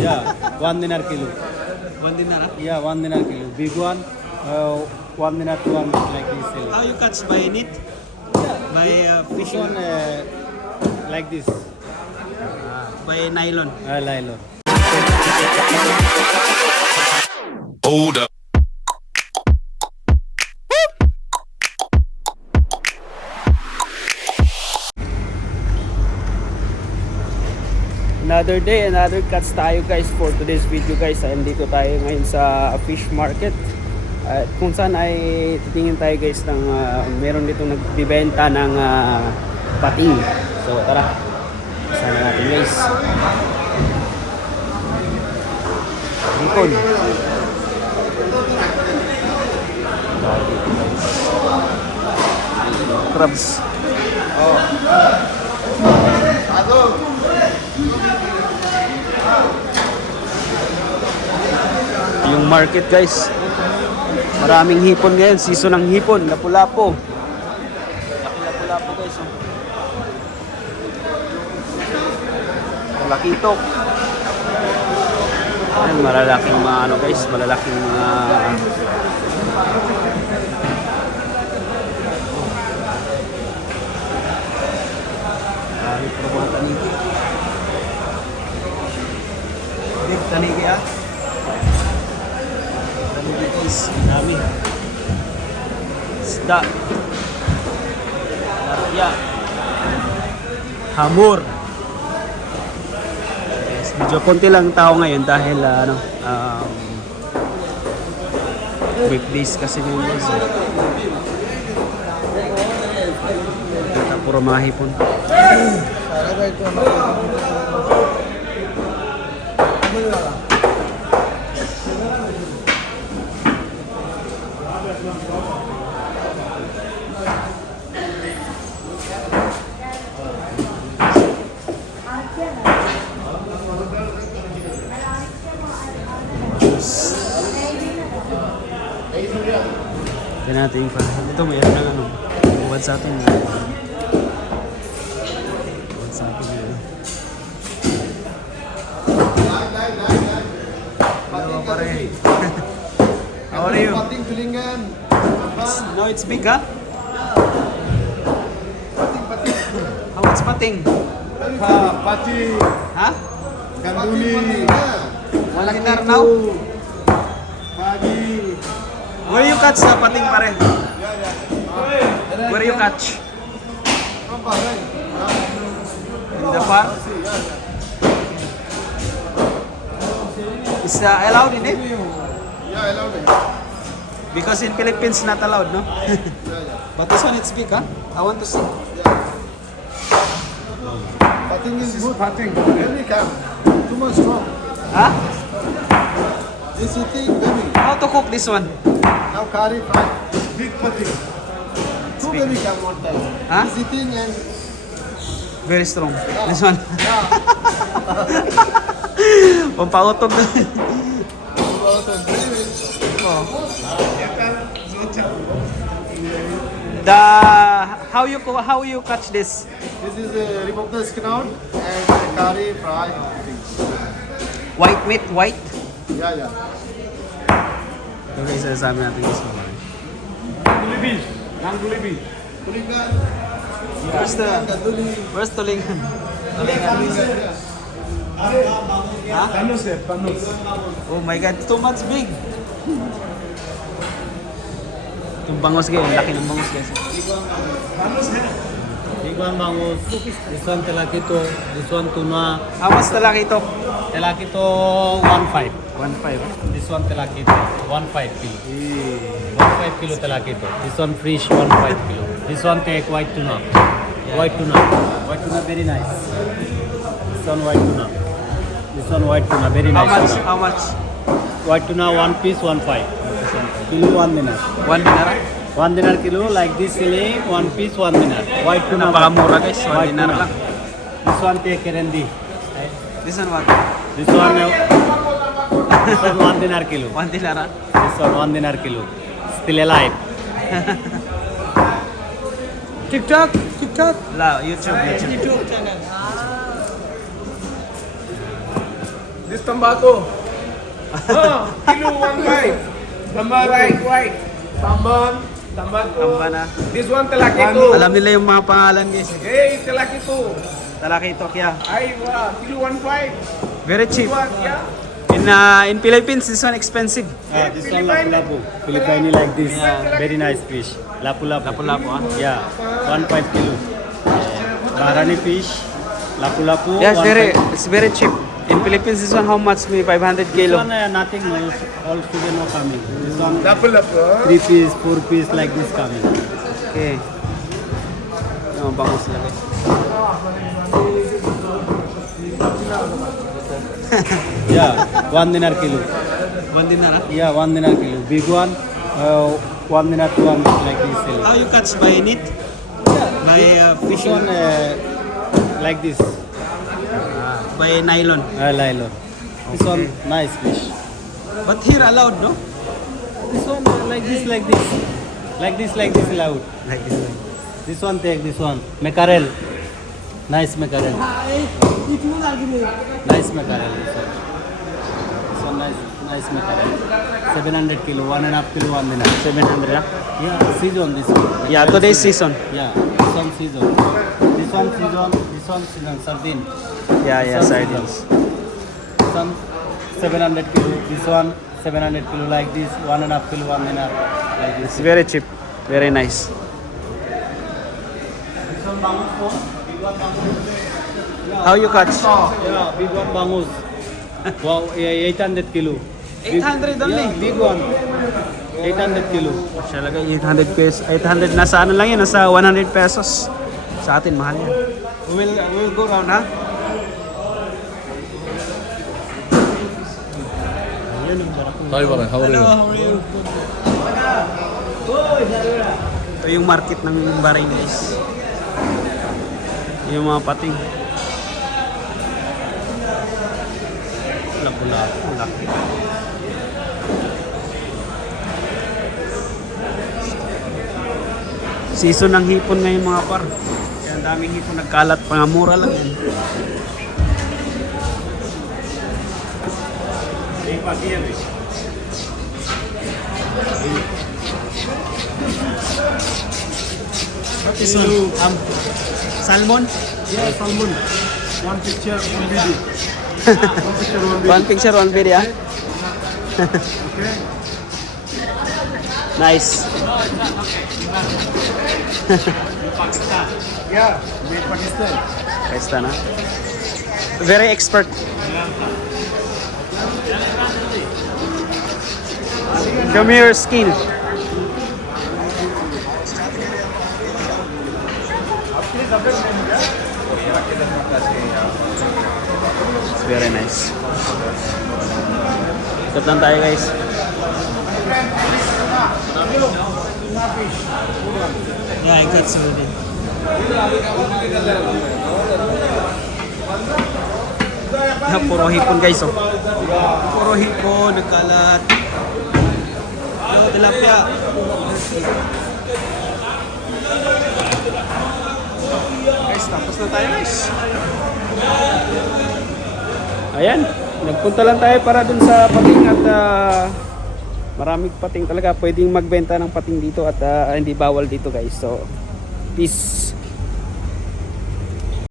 Yeah, 1 dinar kilo. 1 dinar. Yeah, 1 dinar kilo. Big one, 1 dinar to 1 like this. How you catch by net? By This fishing? one like this. By nylon? Nylon. Hold up. Another day, another cuts tayo guys for today's video guys. Andito tayo ngayon sa fish market. At kung saan ay titingin tayo guys ng meron dito nagbibenta ng pating. So tara, sana natin guys. Hipon. Crabs. Yung market guys, maraming hipon ngayon, season ng hipon, lapu-lapu. Laki lapu-lapu guys. Lakitok. Ayan, malalaking mga ano guys, malalaking mga mga taniki. Big taniki ah. Guys, dami. Isda. Larya. Hamur. Yes, medyo konti lang tao ngayon dahil weekdays kasi ngayon guys. Kita puro mga hipon. Yan natin pa. Ito mayroon ng ano. Buwan sa atin. Buwan sa atin yun. Hello pare. How are you? Pating tulingan. No, it's big ha? Pating. How much pating? Pati. Ha? Ganduli. 1 dinar now? Pagi. Where you catch na pating pare? Where you catch? Apa right? In the park? Is allowed in it? Yeah, allowed. Because in Philippines not allowed, no? But this one it's big, huh? I want to see. Pating is good. Pating. Very calm. Too much strong. Huh? This eating baby. How to cook this one? Now curry fry. Big pating. Too big. baby calm one time. Huh? This eating and Very strong. This one. yeah. Pampautog na. The how you catch this? This is remove the skin out and curry fry. White meat, white. Yeah. Okay, sinasabi natin guys. Tulingan. Ganduli. Where's tulingan? Tulingan. Huh? Panus. Oh my God, too much big. Yung bangos guys, laki ng bangos guys. Big one bangus. This one telakito. This one tuna. How much talaki ito? Telakito 1.5. 1.5. This one telakito 1.5 kilo. 1.5 kilo telakito. This one fish 1.5 kilo. This one take white tuna. White tuna. White tuna very nice. This one white tuna. This one white tuna very How nice. much? Tuna. How much? White tuna 1 piece 1.5. Kilo 1 dinar. 1 dinar? 1 dinar kilo like this kilo 1 piece 1 dinar. White tuna. Napakamura guys, 1 White dinar tuna. lang. This one take kerendi. This one what? This one 1 dinar kilo. 1 dinar ah? This one 1 dinar kilo. Still alive. TikTok. La, YouTube channel. This tobacco. Kilo 1.5. White. Tamban. Tobacco. Tamba na. This one talakito. Alam nila yung mga pangalan guys. Hey, talakito. Talaki Tokya. Ay, kilo 1.5. Very cheap. What? Yeah. In Philippines, this one expensive. This one lapu-lapu. Philippine like this. Very nice fish. Lapu-lapu. Lapu-lapu, ah. Yeah, 1.5 kilo. Baharani fish. Lapu-lapu. Yes, 1.5. it's very cheap. In Philippines, this one how much? Maybe 500 This kilo. one nothing. All together no coming. This one Lapu-lapu. 3 piece, 4 piece like this coming. Okay. Yung bangus na guys. Yeah, 1 dinar kilo. 1 dinar. Yeah, 1 dinar kilo. Big one, 1 dinar to 1 like this. How you catch by net? By This fishing? one like this. By nylon. Nylon. This one nice fish. But here allowed, no? This one like this, like this. Like this loud. Like this. This one take this one. Mackerel. Nice mackerel. Nice mackerel. This one nice mackerel. 700 kilo, 1.5 kilo, 1 dinar. 700, ah? Yeah, season this one. Yeah, today's season. Yeah, this one season. This one season. This one season. Sardine. Yeah, Some sardines. This one 700 kilo. This one 700 kilo like this. 1.5 kilo, 1 dinar. Like this. It's very cheap. Very nice. This one bangus phone. Big one bangus. How you catch? Yeah, big one bangus. Wow, 800 kilo. 800 only? Yeah, big one. 800 kilo. Talaga 800 pesos. 800 nasa ano lang yun, nasa 100 pesos. Sa atin mahal yan. We'll go around, ha? Hi, Baran. How are you? Ito yung market ng Bahrain, guys. Yung mga pating. Lapu-lapu, laki. Season ng hipon ngayon mga par. Kaya ang daming hipon nagkalat, pangamura lang yan. This one, salmon? Yeah, salmon. One picture, one video. One picture, one video. ah. Okay. Nice. Yeah, made Pakistan. Kaysta na. Very expert. Show me your skill. It's very nice. Ikot lang tayo guys. Yeah, I got some. Yeah, puro hipon guys oh. Puro hipon, nagkalat. Yo, tilapia. Guys, tapos na tayo guys. Ayan, nagpunta lang tayo para dun sa pating at maraming pating talaga. Pwedeng magbenta ng pating dito at hindi bawal dito guys. So, peace.